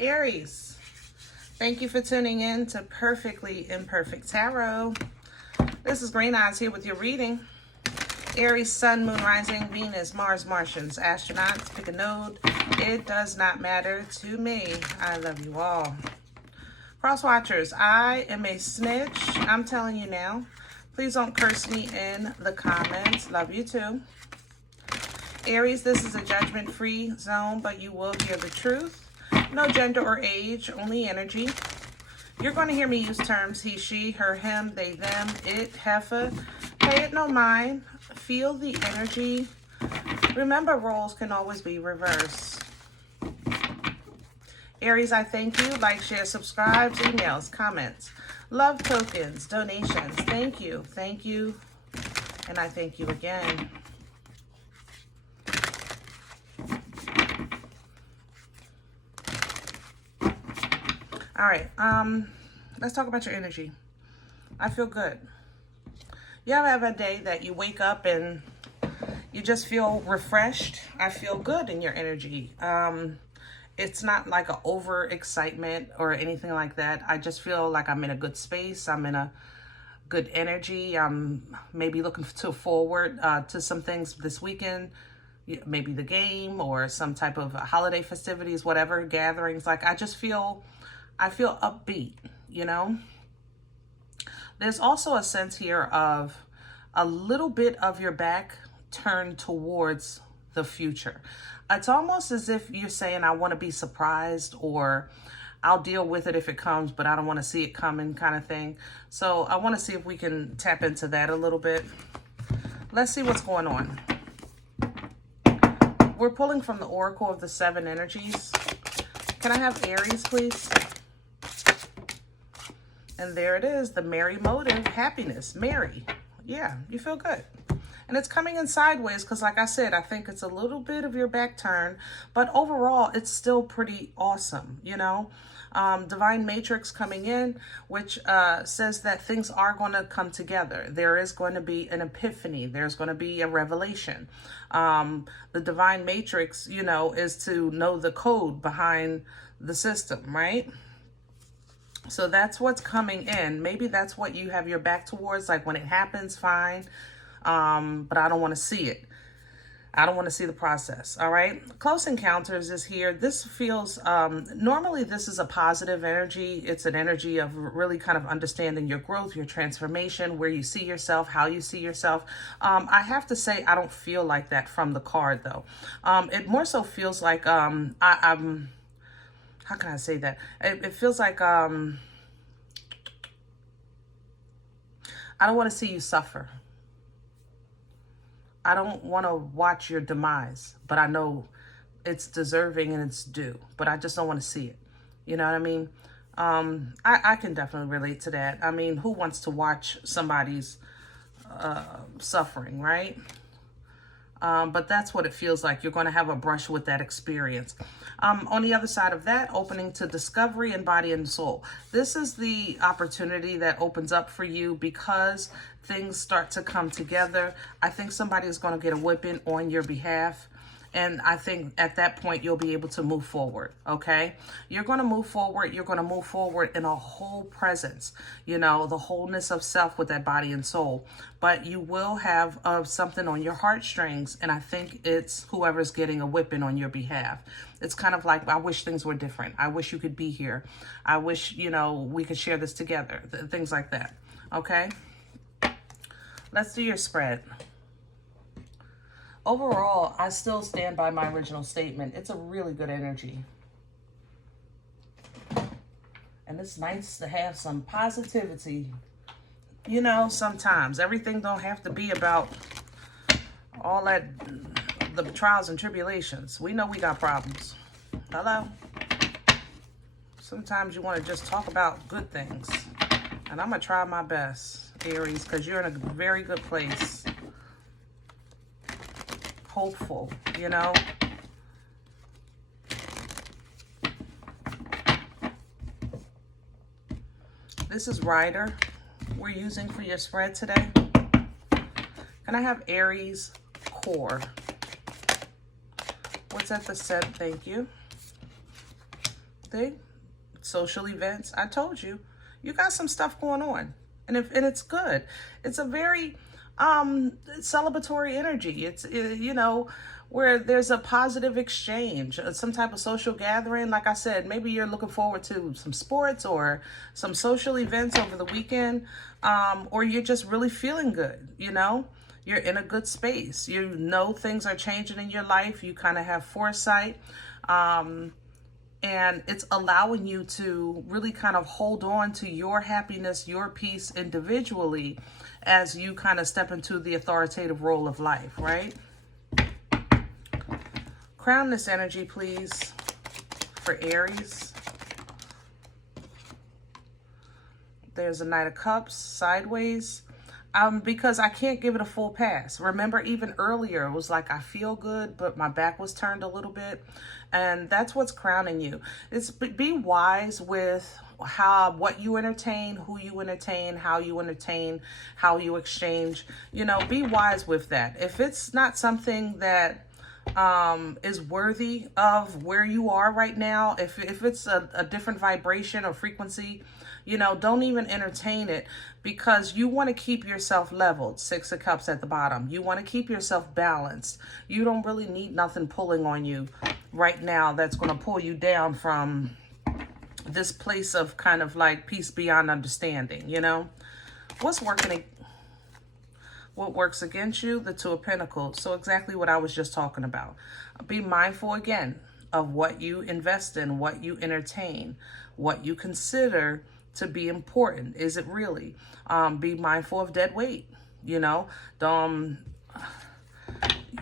Aries, thank you for tuning in to Perfectly Imperfect Tarot. This is Green Eyes here with your reading. Aries, Sun, Moon, Rising, Venus, Mars, Martians, astronauts, pick a node. It does not matter to me. I love you all. Cross watchers, I am a snitch. I'm telling you now. Please don't curse me in the comments. Love you too. Aries, this is a judgment-free zone, but you will hear the truth. No gender or age, only energy. You're going to hear me use terms he, she, her, him, they, them, it, heifer. Pay it no mind. Feel the energy. Remember, roles can always be reversed. Aries, I thank you. Like, share, subscribe, emails, comments, love tokens, donations. Thank you. Thank you. And I thank you again. All right, let's talk about your energy. I feel good. You ever have a day that you wake up and you just feel refreshed? I feel good in your energy. It's not like an over-excitement or anything like that. I just feel like I'm in a good space. I'm in a good energy. I'm maybe looking forward to some things this weekend. Maybe the game or some type of holiday festivities, whatever, gatherings. Like, I feel upbeat, you know? There's also a sense here of a little bit of your back turned towards the future. It's almost as if you're saying, I want to be surprised, or I'll deal with it if it comes, but I don't want to see it coming, kind of thing. So I want to see if we can tap into that a little bit. Let's see what's going on. We're pulling from the Oracle of the Seven Energies. Can I have Aries, please? And there it is, the merry motive, happiness, merry. Yeah, you feel good. And it's coming in sideways because, like I said, I think it's a little bit of your back turn, but overall, it's still pretty awesome, you know? Divine Matrix coming in, which says that things are going to come together. There is going to be an epiphany. There's going to be a revelation. The Divine Matrix, you know, is to know the code behind the system, right? So that's what's coming in. Maybe that's what you have your back towards. Like, when it happens, fine. But I don't want to see it. I don't want to see the process. All right. Close Encounters is here. This feels, normally this is a positive energy. It's an energy of really kind of understanding your growth, your transformation, where you see yourself, how you see yourself. I have to say, I don't feel like that from the card though. It more so feels like, I'm, how can I say that? It feels like, I don't want to see you suffer. I don't want to watch your demise, but I know it's deserving and it's due, but I just don't want to see it. You know what I mean? I can definitely relate to that. I mean, who wants to watch somebody's suffering, right? But that's what it feels like. You're going to have a brush with that experience. On the other side of that, opening to discovery in body and soul. This is the opportunity that opens up for you because things start to come together. I think somebody is going to get a whipping on your behalf. And I think at that point, you'll be able to move forward, okay? You're going to move forward. You're going to move forward in a whole presence, you know, the wholeness of self with that body and soul. But you will have something on your heartstrings, and I think it's whoever's getting a whipping on your behalf. It's kind of like, I wish things were different. I wish you could be here. I wish, you know, we could share this together, things like that, okay? Let's do your spread. Overall, I still stand by my original statement. It's a really good energy. And it's nice to have some positivity. You know, sometimes everything don't have to be about all that, the trials and tribulations. We know we got problems. Hello? Sometimes you want to just talk about good things. And I'm going to try my best, Aries, because you're in a very good place. Hopeful, you know. This is Rider we're using for your spread today. Can I have Aries Core? What's at the set? Thank you. See? Social events. I told you. You got some stuff going on. And it's good. It's a very celebratory energy. It's you know, where there's a positive exchange, some type of social gathering. Like I said, maybe you're looking forward to some sports or some social events over the weekend, or you're just really feeling good, you know? You're in a good space. You know things are changing in your life. You kind of have foresight. And it's allowing you to really kind of hold on to your happiness, your peace individually as you kind of step into the authoritative role of life, right? Crown this energy, please, for Aries. There's a Knight of Cups, sideways. Because I can't give it a full pass. Remember, even earlier, it was like I feel good, but my back was turned a little bit. And that's what's crowning you. It's be wise with what you entertain, who you entertain, how you exchange. You know, be wise with that. If it's not something that is worthy of where you are right now, if it's a different vibration or frequency, you know, don't even entertain it, because you want to keep yourself leveled. Six of Cups at the bottom. You want to keep yourself balanced. You don't really need nothing pulling on you right now that's going to pull you down from this place of kind of like peace beyond understanding, you know? What works against you? The Two of Pentacles. So exactly what I was just talking about. Be mindful again of what you invest in, what you entertain, what you consider to be important. Is it really? Be mindful of dead weight. You know,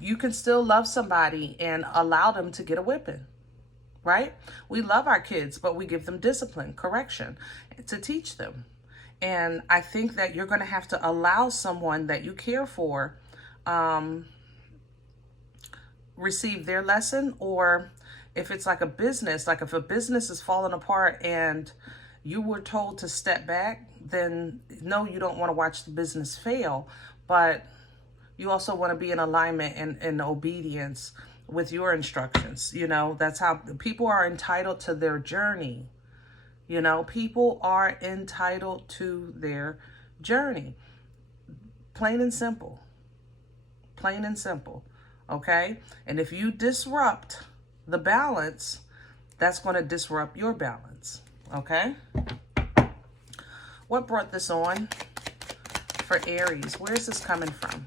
you can still love somebody and allow them to get a whipping, right? We love our kids, but we give them discipline, correction to teach them. And I think that you're going to have to allow someone that you care for receive their lesson. Or if it's like a business, like if a business is falling apart and you were told to step back, then no, you don't want to watch the business fail, but you also want to be in alignment and obedience with your instructions. You know, that's how people are entitled to their journey. You know, people are entitled to their journey. Plain and simple. Plain and simple. Okay? And if you disrupt the balance, that's going to disrupt your balance. Okay? What brought this on for Aries? Where is this coming from?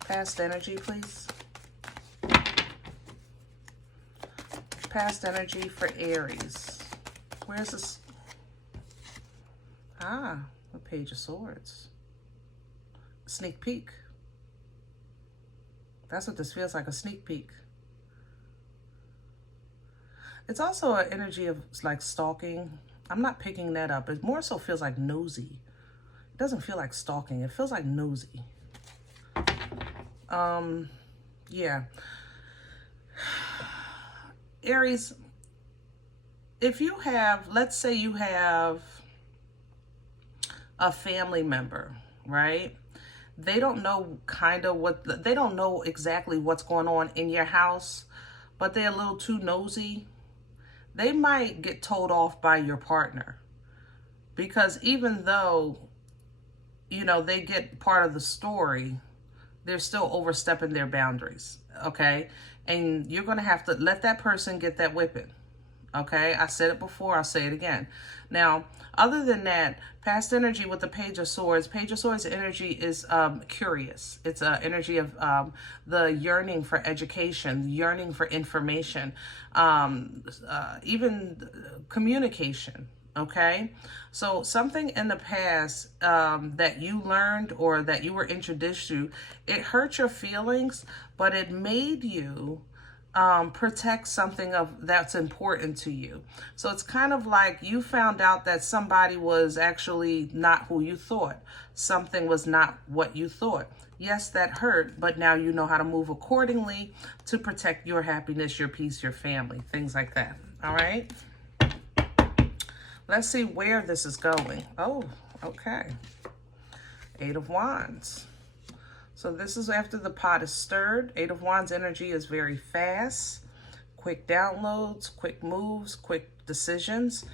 Past energy, please. Past energy for Aries. Where's this? Ah, the Page of Swords. Sneak peek. That's what this feels like, a sneak peek. It's also an energy of like stalking. I'm not picking that up. It more so feels like nosy. It doesn't feel like stalking. It feels like nosy. Yeah. Aries, if you have, let's say you have a family member, right? They don't know they don't know exactly what's going on in your house, but they're a little too nosy. They might get told off by your partner, because even though, you know, they get part of the story, they're still overstepping their boundaries, okay? And you're going to have to let that person get that whipping, okay? I said it before, I'll say it again. Now, other than that, past energy with the Page of Swords. Page of Swords energy is curious. It's an energy of the yearning for education, yearning for information, even communication, okay? So something in the past that you learned or that you were introduced to, it hurt your feelings, but it made you protect something that's important to you. So it's kind of like you found out that somebody was actually not who you thought. Something was not what you thought. Yes, that hurt, but now you know how to move accordingly to protect your happiness, your peace, your family, things like that. All right? Let's see where this is going. Oh, okay. Eight of Wands. So this is after the pot is stirred. Eight of Wands energy is very fast. quick downloads, quick moves, quick decisions,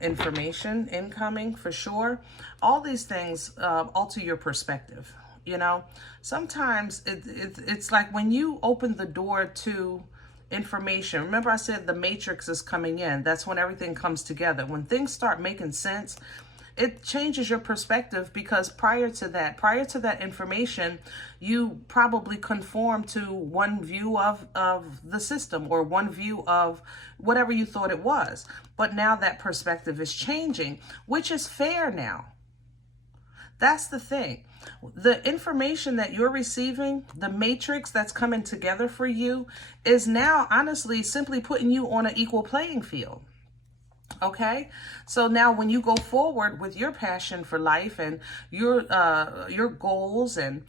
information incoming for sure. All these things alter your perspective. You know, sometimes it's like when you open the door to information. Remember I said the matrix is coming in. That's when everything comes together. When things start making sense, it changes your perspective, because prior to that information, you probably conformed to one view of the system, or one view of whatever you thought it was. But now that perspective is changing, which is fair now. That's the thing. The information that you're receiving, the matrix that's coming together for you, is now honestly simply putting you on an equal playing field. So now when you go forward with your passion for life and your goals and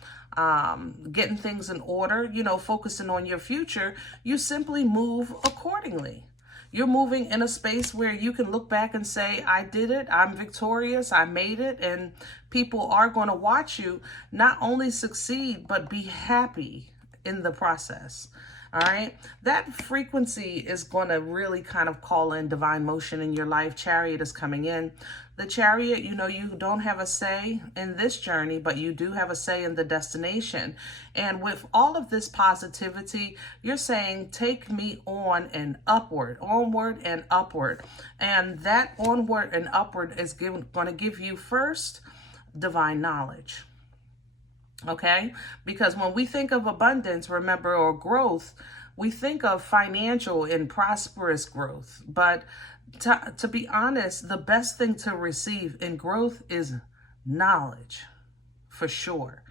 getting things in order, you know, focusing on your future, you simply move accordingly. You're moving in a space where you can look back and say, I did it, I'm victorious, I made it, and people are going to watch you not only succeed, but be happy in the process. All right, that frequency is going to really kind of call in divine motion in your life. Chariot is coming in. The Chariot, you know, you don't have a say in this journey, but you do have a say in the destination. And with all of this positivity, you're saying, take me on and upward, onward and upward. And that onward and upward is going to give you first divine knowledge. Okay, because when we think of abundance, remember, or growth, we think of financial and prosperous growth. But to be honest, the best thing to receive in growth is knowledge, for sure.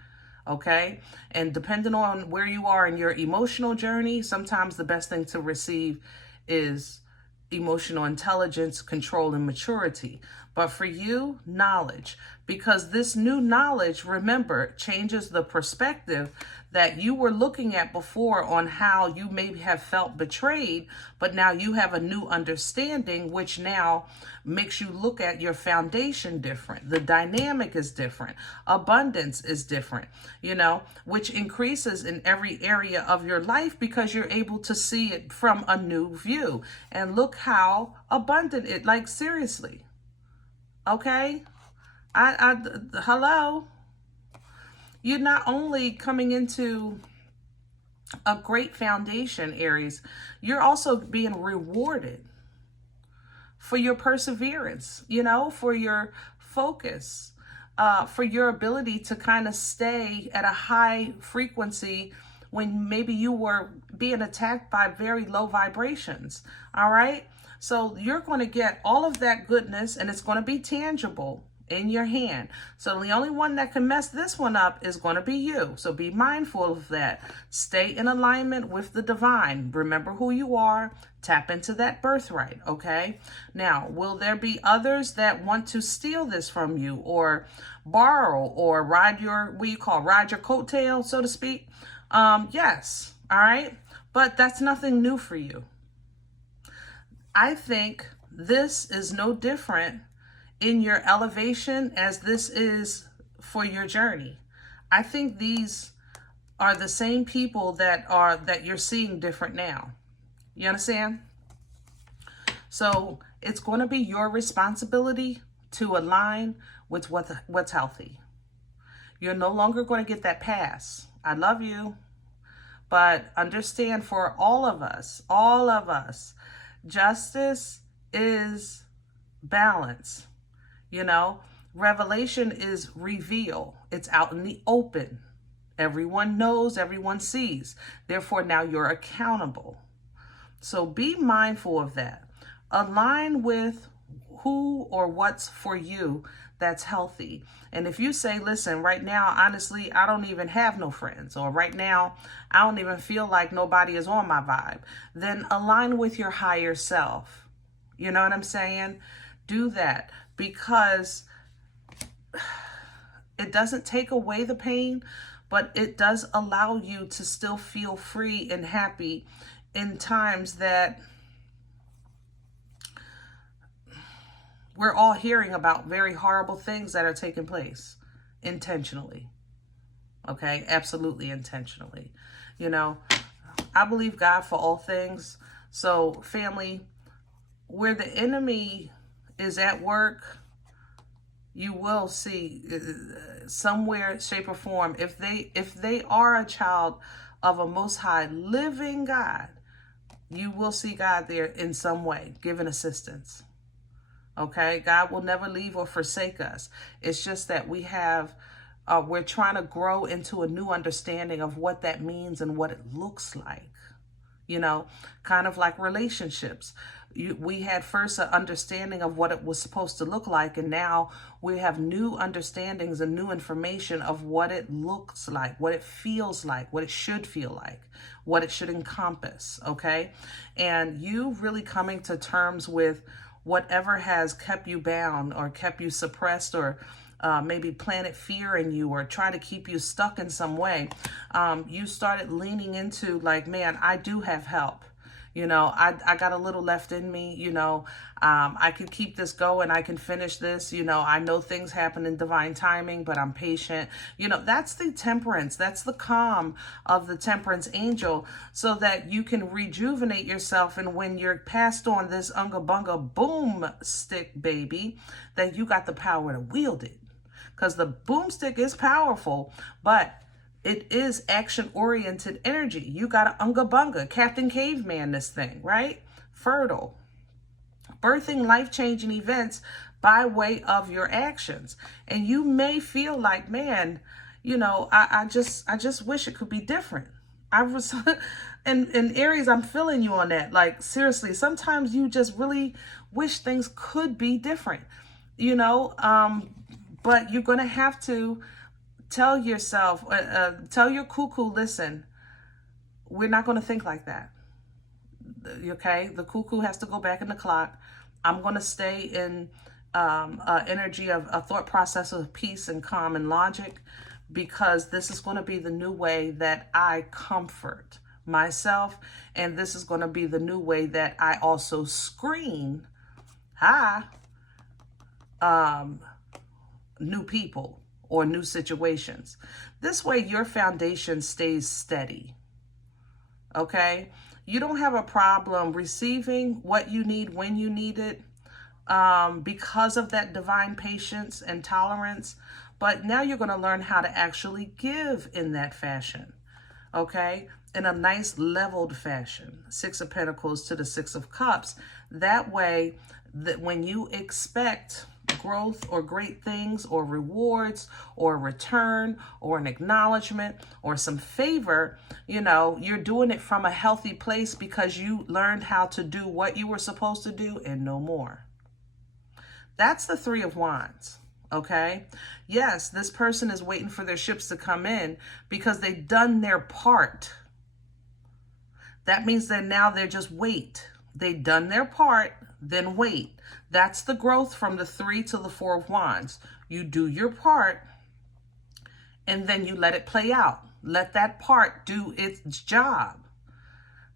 Okay, and depending on where you are in your emotional journey, sometimes the best thing to receive is emotional intelligence, control, and maturity. But for you, knowledge, because this new knowledge, remember, changes the perspective that you were looking at before on how you may have felt betrayed, but now you have a new understanding, which now makes you look at your foundation different. The dynamic is different. Abundance is different, you know, which increases in every area of your life because you're able to see it from a new view. And look how abundant it, like, seriously. Okay, hello. You're not only coming into a great foundation, Aries, you're also being rewarded for your perseverance, you know, for your focus, for your ability to kind of stay at a high frequency when maybe you were being attacked by very low vibrations. All right. So you're going to get all of that goodness, and it's going to be tangible in your hand. So the only one that can mess this one up is going to be you. So be mindful of that. Stay in alignment with the divine. Remember who you are. Tap into that birthright. Okay. Now, will there be others that want to steal this from you, or borrow, or ride your, ride your coattail, so to speak? Yes. All right. But that's nothing new for you. I think this is no different in your elevation as this is for your journey. I think these are the same people that you're seeing different now. You understand? So it's going to be your responsibility to align with what's healthy. You're no longer going to get that pass. I love you, but understand, for all of us, justice is balance. You know, revelation is reveal. It's out in the open. Everyone knows, everyone sees. Therefore, now you're accountable. So be mindful of that. Align with who or what's for you that's healthy. And if you say, listen, right now, honestly, I don't even have no friends, or right now, I don't even feel like nobody is on my vibe, then align with your higher self. You know what I'm saying? Do that, because it doesn't take away the pain, but it does allow you to still feel free and happy in times that we're all hearing about very horrible things that are taking place intentionally. Okay, absolutely intentionally. You know, I believe God for all things, So family, where the enemy is at work, you will see somewhere, shape, or form, if they are a child of a most high living God, you will see God there in some way, giving assistance. Okay, God will never leave or forsake us. It's just that we're trying to grow into a new understanding of what that means and what it looks like. You know, kind of like relationships. We had first an understanding of what it was supposed to look like, and now we have new understandings and new information of what it looks like, what it feels like, what it should feel like, what it should encompass, okay? And you really coming to terms with whatever has kept you bound or kept you suppressed, or maybe planted fear in you, or trying to keep you stuck in some way. You started leaning into like, man, I do have help. You know, I got a little left in me, you know, I can keep this going. I can finish this. You know, I know things happen in divine timing, but I'm patient. You know, that's the temperance. That's the calm of the temperance angel, so that you can rejuvenate yourself. And when you're passed on this unga bunga boomstick, baby, that you got the power to wield it. Because the boomstick is powerful, but it is action-oriented energy. You got to unga bunga, Captain Caveman this thing, right? Fertile. Birthing life-changing events by way of your actions. And you may feel like, man, you know, I just wish it could be different. I was, and Aries, I'm feeling you on that. Like, seriously, sometimes you just really wish things could be different, you know, but you're going to have to tell yourself, tell your cuckoo, listen, we're not going to think like that. Okay? The cuckoo has to go back in the clock. I'm going to stay in energy of a thought process of peace and calm and logic, because this is going to be the new way that I comfort myself. And this is going to be the new way that I also screen new people or new situations. This way your foundation stays steady. Okay? You don't have a problem receiving what you need when you need it, because of that divine patience and tolerance. But now you're going to learn how to actually give in that fashion. Okay? In a nice leveled fashion. Six of Pentacles to the Six of Cups. That way, that when you expect growth or great things or rewards or return or an acknowledgement or some favor, you know, you're doing it from a healthy place, because you learned how to do what you were supposed to do and no more. That's the Three of Wands. Okay? Yes, this person is waiting for their ships to come in because they've done their part. That means that now they're just wait. They've done their part, then wait. That's the growth from the Three to the Four of Wands. You do your part, and then you let it play out. Let that part do its job.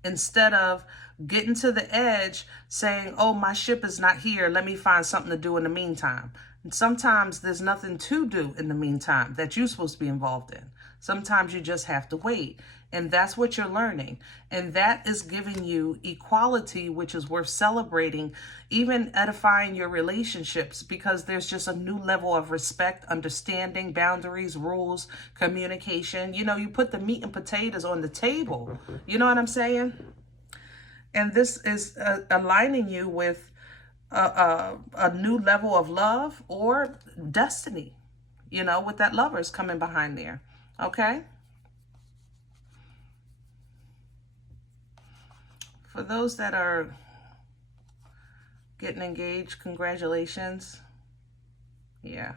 Instead of getting to the edge saying, oh, my ship is not here, let me find something to do in the meantime. And sometimes there's nothing to do in the meantime that you're supposed to be involved in. Sometimes you just have to wait. And that's what you're learning. And that is giving you equality, which is worth celebrating, even edifying your relationships, because there's just a new level of respect, understanding, boundaries, rules, communication. You know, you put the meat and potatoes on the table. You know what I'm saying? And this is aligning you with a new level of love or destiny, you know, with that Lovers coming behind there. Okay? For those that are getting engaged, congratulations. Yeah.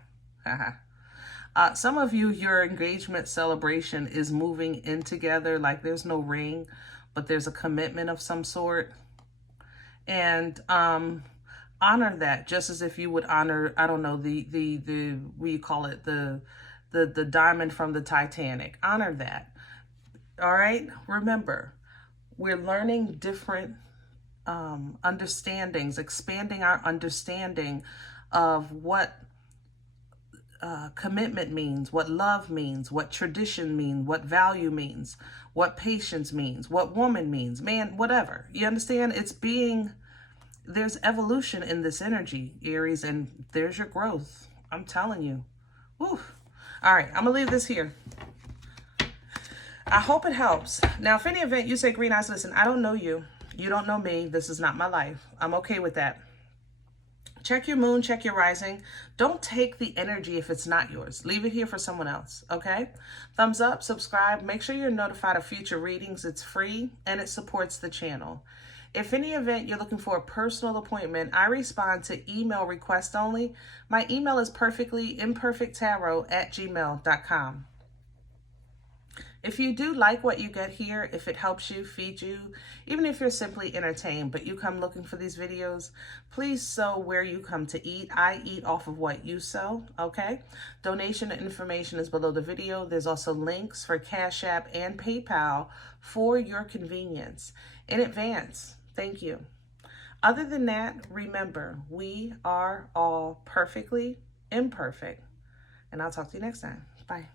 Some of you, your engagement celebration is moving in together. Like there's no ring, but there's a commitment of some sort. And honor that just as if you would honor, I don't know, the what do you call it? The diamond from the Titanic. Honor that. All right? Remember, we're learning different understandings, expanding our understanding of what commitment means, what love means, what tradition means, what value means, what patience means, what woman means, man, whatever. You understand? There's evolution in this energy, Aries, and there's your growth. I'm telling you. Woo. All right, I'm going to leave this here. I hope it helps. Now, if any event you say, Green Eyes, listen, I don't know you. You don't know me. This is not my life. I'm okay with that. Check your moon, check your rising. Don't take the energy if it's not yours. Leave it here for someone else, okay? Thumbs up, subscribe. Make sure you're notified of future readings. It's free and it supports the channel. If any event you're looking for a personal appointment, I respond to email request only. My email is perfectlyimperfecttarot@gmail.com. If you do like what you get here, if it helps you, feed you, even if you're simply entertained, but you come looking for these videos, please sow where you come to eat. I eat off of what you sow, okay? Donation information is below the video. There's also links for Cash App and PayPal for your convenience. In advance, thank you. Other than that, remember, we are all perfectly imperfect. And I'll talk to you next time. Bye.